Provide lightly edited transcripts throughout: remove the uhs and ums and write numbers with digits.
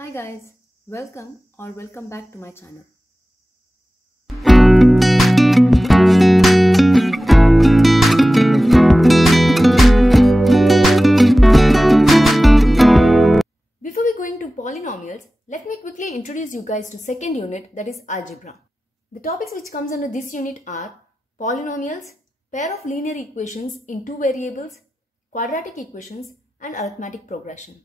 Hi guys, welcome back to my channel. Before we go into polynomials, let me quickly introduce you guys to second unit, that is algebra. The topics which comes under this unit are polynomials, pair of linear equations in two variables, quadratic equations and arithmetic progression.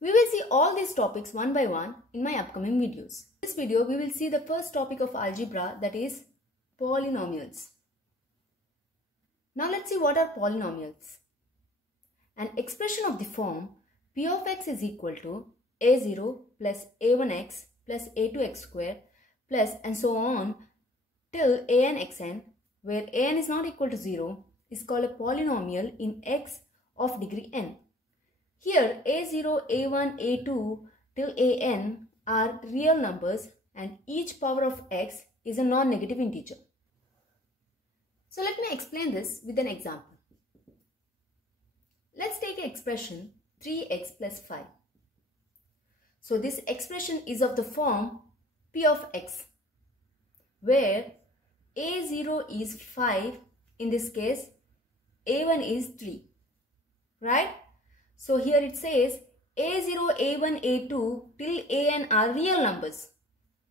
We will see all these topics one by one in my upcoming videos. In this video, we will see the first topic of algebra, that is polynomials. Now let's see what are polynomials. An expression of the form p of x is equal to a0 plus a1x plus a2x square plus and so on till an xn, where an is not equal to 0, is called a polynomial in x of degree n. Here a0, a1, a2 till an are real numbers and each power of x is a non-negative integer. So let me explain this with an example. Let's take an expression 3x plus 5. So this expression is of the form p of x, where a0 is 5, in this case a1 is 3, right? So here it says a0, a1, a2 till an are real numbers.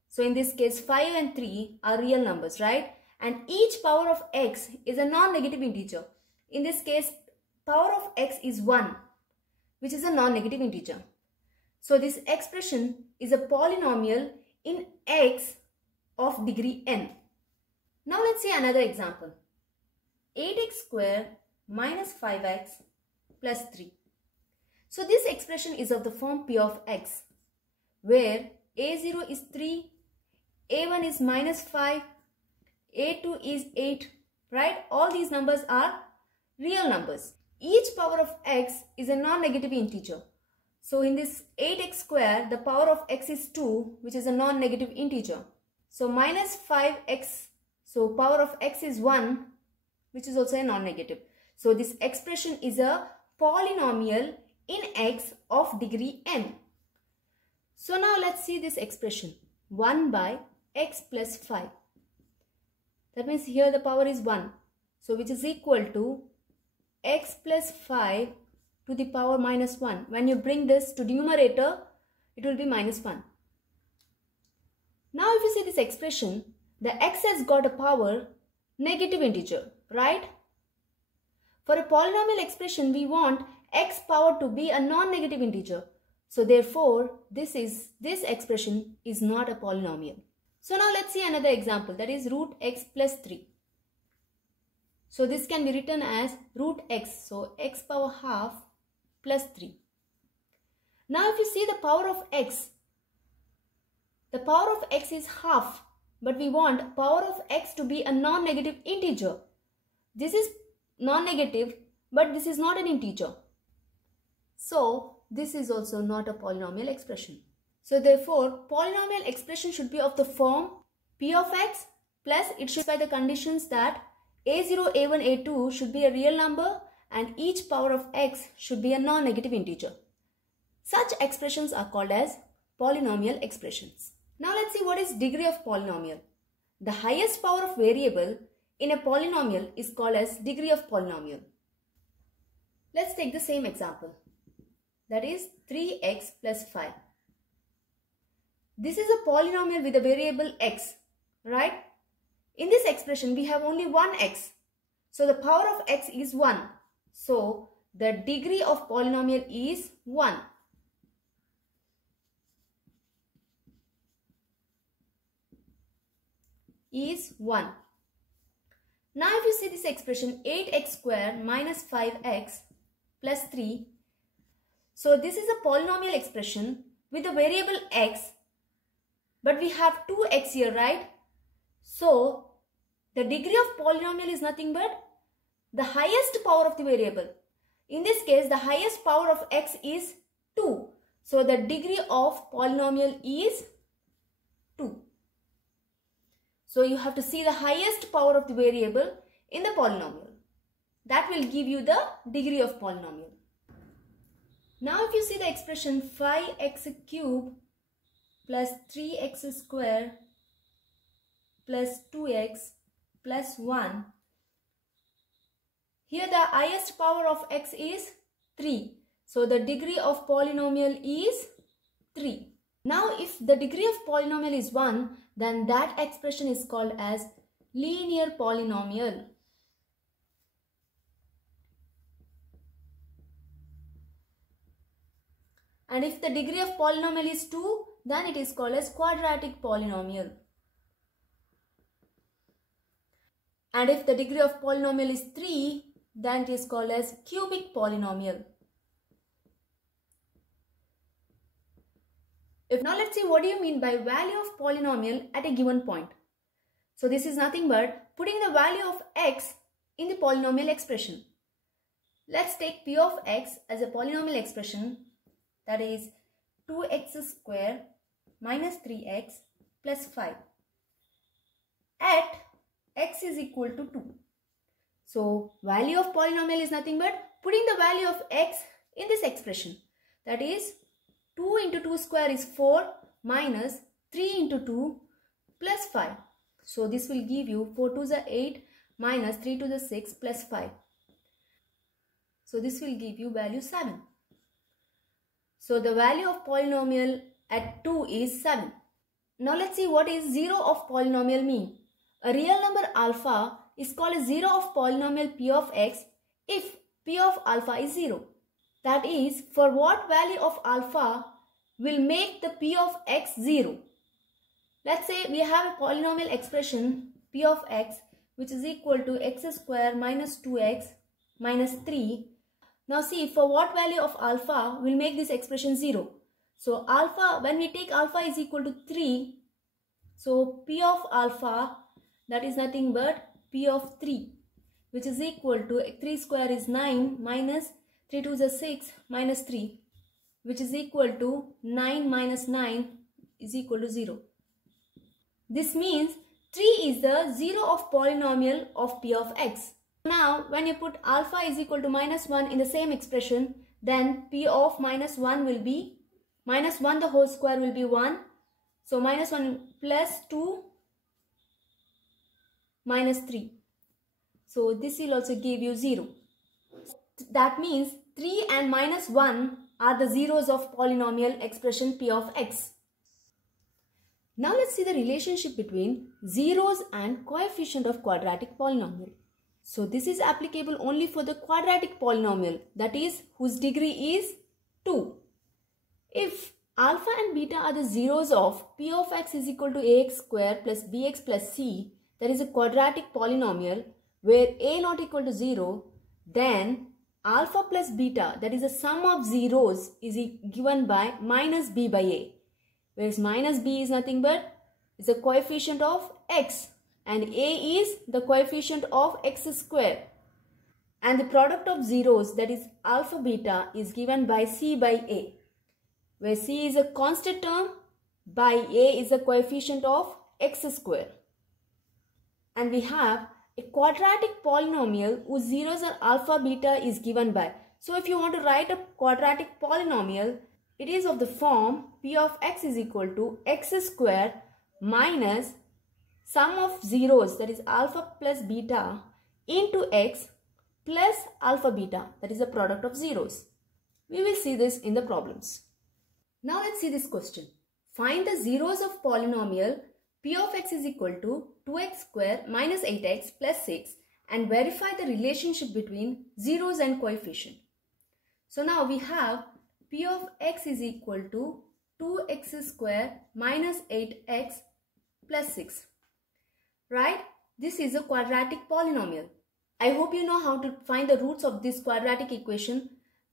So in this case 5 and 3 are real numbers, right? And each power of x is a non-negative integer. In this case power of x is 1, which is a non-negative integer. So this expression is a polynomial in x of degree n. Now let's see another example. 8x square minus 5x plus 3. So this expression is of the form p of x, where a0 is 3, a1 is minus 5, a2 is 8, right? All these numbers are real numbers. Each power of x is a non-negative integer. So in this 8x square, the power of x is 2, which is a non-negative integer. So minus 5x, so power of x is 1, which is also a non-negative. So this expression is a polynomial in x of degree n. So now let's see this expression 1 by x plus 5. That means here the power is 1. So which is equal to x plus 5 to the power minus 1. When you bring this to numerator, it will be minus 1. Now if you see this expression, the x has got a power negative integer, right? For a polynomial expression, we want x power to be a non-negative integer. So therefore, this expression is not a polynomial. So now let's see another example, that is root x plus 3. So this can be written as root x, so x power half plus 3. Now if you see the power of x is half, but we want power of x to be a non-negative integer. This is non-negative, but this is not an integer. So this is also not a polynomial expression. So therefore, polynomial expression should be of the form p of x plus it should by the conditions that a0, a1, a2 should be a real number and each power of x should be a non-negative integer. Such expressions are called as polynomial expressions. Now let's see what is degree of polynomial. The highest power of variable in a polynomial is called as degree of polynomial. Let's take the same example. That is 3x plus 5. This is a polynomial with a variable x, right? In this expression, we have only one x. So the power of x is 1. So the degree of polynomial is 1. Is 1. Now if you see this expression 8x square minus 5x plus 3. So this is a polynomial expression with a variable x, but we have 2x here, right? So the degree of polynomial is nothing but the highest power of the variable. In this case, the highest power of x is 2. So the degree of polynomial is 2. So you have to see the highest power of the variable in the polynomial. That will give you the degree of polynomial. Now if you see the expression 5x cube plus 3x square plus 2x plus 1. Here the highest power of x is 3. So the degree of polynomial is 3. Now if the degree of polynomial is 1, then that expression is called as linear polynomial. And if the degree of polynomial is 2, then it is called as quadratic polynomial. And if the degree of polynomial is 3, then it is called as cubic polynomial. Now let's see what do you mean by value of polynomial at a given point. So this is nothing but putting the value of x in the polynomial expression. Let's take p of x as a polynomial expression, that is 2x square minus 3x plus 5 at x is equal to 2. So value of polynomial is nothing but putting the value of x in this expression, that is 2 into 2 square is 4 minus 3 into 2 plus 5. So this will give you 4 to the 8 minus 3 to the 6 plus 5. So this will give you value 7. So the value of polynomial at 2 is 7. Now let's see what is 0 of polynomial mean. A real number alpha is called a 0 of polynomial p of x if p of alpha is 0. That is, for what value of alpha will make the p of x 0. Let's say we have a polynomial expression p of x which is equal to x square minus 2x minus 3. Now see, for what value of alpha will make this expression 0. So alpha, when we take alpha is equal to 3, so p of alpha, that is nothing but p of 3, which is equal to 3 square is 9 minus 3 to the 6 minus 3, which is equal to 9 minus 9 is equal to 0. This means 3 is the 0 of polynomial of p of x. Now when you put alpha is equal to minus 1 in the same expression, then p of minus 1 will be minus 1 the whole square will be 1. So minus 1 plus 2 minus 3. So this will also give you 0. That means 3 and minus 1 are the zeros of polynomial expression p of x. Now let's see the relationship between zeros and coefficient of quadratic polynomial. So this is applicable only for the quadratic polynomial, that is whose degree is 2. If alpha and beta are the zeros of p of x is equal to ax square plus bx plus c, that is a quadratic polynomial where a not equal to 0, then alpha plus beta, that is the sum of zeros, is given by minus b by a, whereas minus b is nothing but is a coefficient of x and a is the coefficient of x square, and the product of zeros, that is alpha beta, is given by c by a, where c is a constant term, by a is the coefficient of x square. And we have a quadratic polynomial whose zeros are alpha beta is given by. So if you want to write a quadratic polynomial, it is of the form p of x is equal to x square minus sum of zeros, that is alpha plus beta, into x plus alpha beta, that is the product of zeros. We will see this in the problems. Now let's see this question. Find the zeros of polynomial p of x is equal to 2x square minus 8x plus 6 and verify the relationship between zeros and coefficient. So now we have p of x is equal to 2x square minus 8x plus 6. Right? This is a quadratic polynomial. I hope you know how to find the roots of this quadratic equation.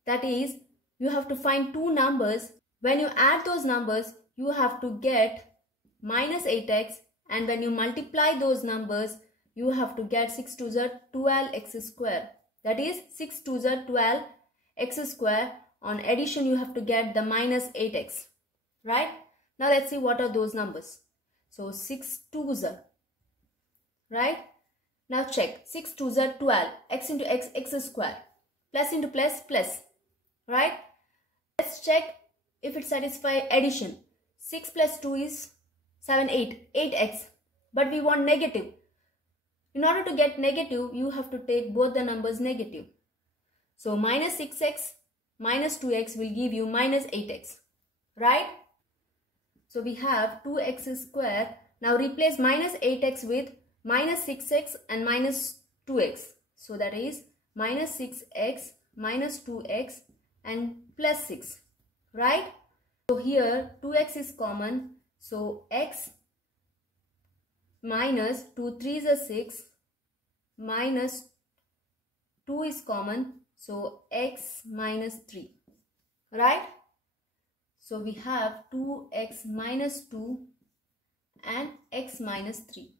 That is, you have to find two numbers. When you add those numbers, you have to get minus 8x, and when you multiply those numbers, you have to get 6 to the 12x square. That is 6 to the 12x square. On addition, you have to get the minus 8x. Right? Now let's see what are those numbers. So 6 to the. Right? Now check. 6 to the 12. X into x, x square. Plus into plus, plus. Right? Let's check if it satisfies addition. 6 plus 2 is 7, 8x. But we want negative. In order to get negative, you have to take both the numbers negative. So minus 6x minus 2x will give you minus 8x. Right? So we have 2x square. Now replace minus 8x with minus 6x and minus 2x. So that is minus 6x minus 2x and plus 6. Right? So here 2x is common. So x minus 2 3s are 6 minus 2 is common. So x minus 3. Right? So we have 2x minus 2 and x minus 3.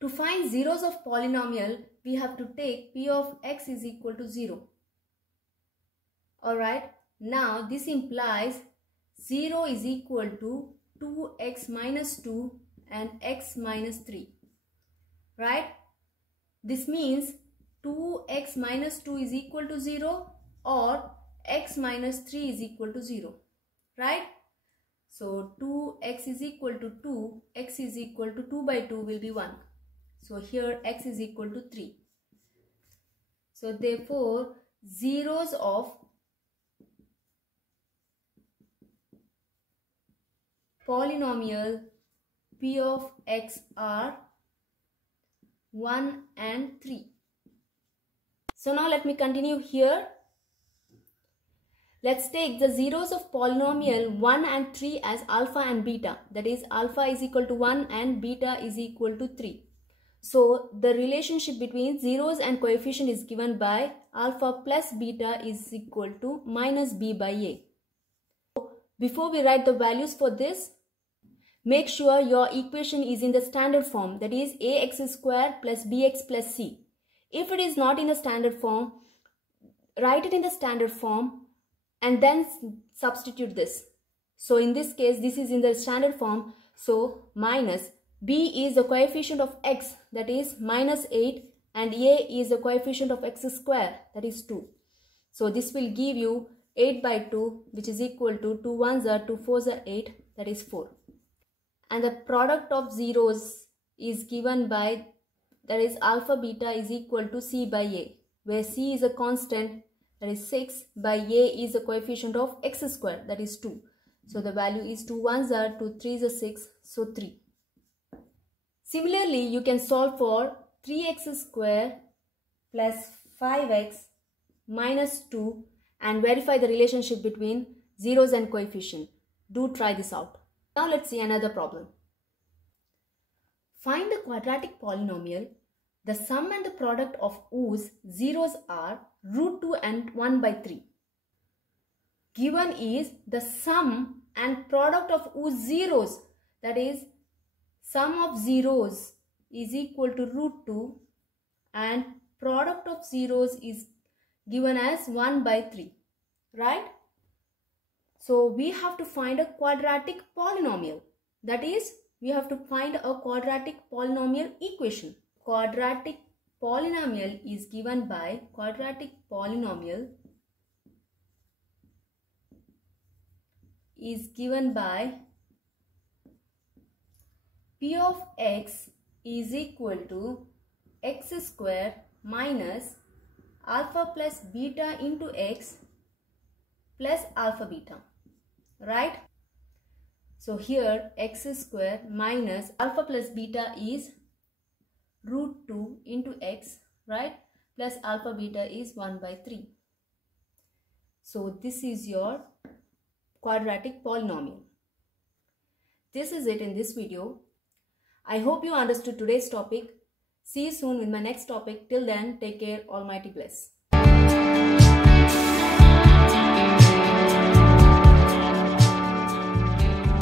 To find zeros of polynomial, we have to take p of x is equal to 0. Alright, now this implies 0 is equal to 2x minus 2 and x minus 3. Right? This means 2x minus 2 is equal to 0 or x minus 3 is equal to 0. Right? So 2x is equal to 2, x is equal to 2 by 2 will be 1. So here x is equal to 3. So therefore zeros of polynomial p of x are 1 and 3. So now let me continue here. Let's take the zeros of polynomial 1 and 3 as alpha and beta. That is alpha is equal to 1 and beta is equal to 3. So the relationship between zeros and coefficient is given by alpha plus beta is equal to minus b by a. Before we write the values for this, make sure your equation is in the standard form, that is ax square plus bx plus c. If it is not in the standard form, write it in the standard form and then substitute this. So in this case, this is in the standard form. So minus b is the coefficient of x, that is minus 8, and a is the coefficient of x square, that is 2. So this will give you 8 by 2, which is equal to 2 1s are 2 4s are 8, that is 4. And the product of zeros is given by, that is alpha beta is equal to c by a, where c is a constant, that is 6, by a is the coefficient of x square, that is 2. So the value is 2 1s are 2 3s are 6, so 3. Similarly, you can solve for 3x square plus 5x minus 2 and verify the relationship between zeros and coefficient. Do try this out. Now let's see another problem. Find the quadratic polynomial. The sum and the product of whose zeros are root 2 and 1 by 3. Given is the sum and product of whose zeros, that is sum of zeros is equal to root 2 and product of zeros is given as 1 by 3. Right? So we have to find a quadratic polynomial. That is, we have to find a quadratic polynomial equation. Quadratic polynomial is given by p of x is equal to x square minus alpha plus beta into x plus alpha beta. Right? So here x square minus alpha plus beta is root 2 into x, right? Plus alpha beta is 1 by 3. So this is your quadratic polynomial. This is it in this video. I hope you understood today's topic. See you soon with my next topic. Till then, take care. Almighty bless.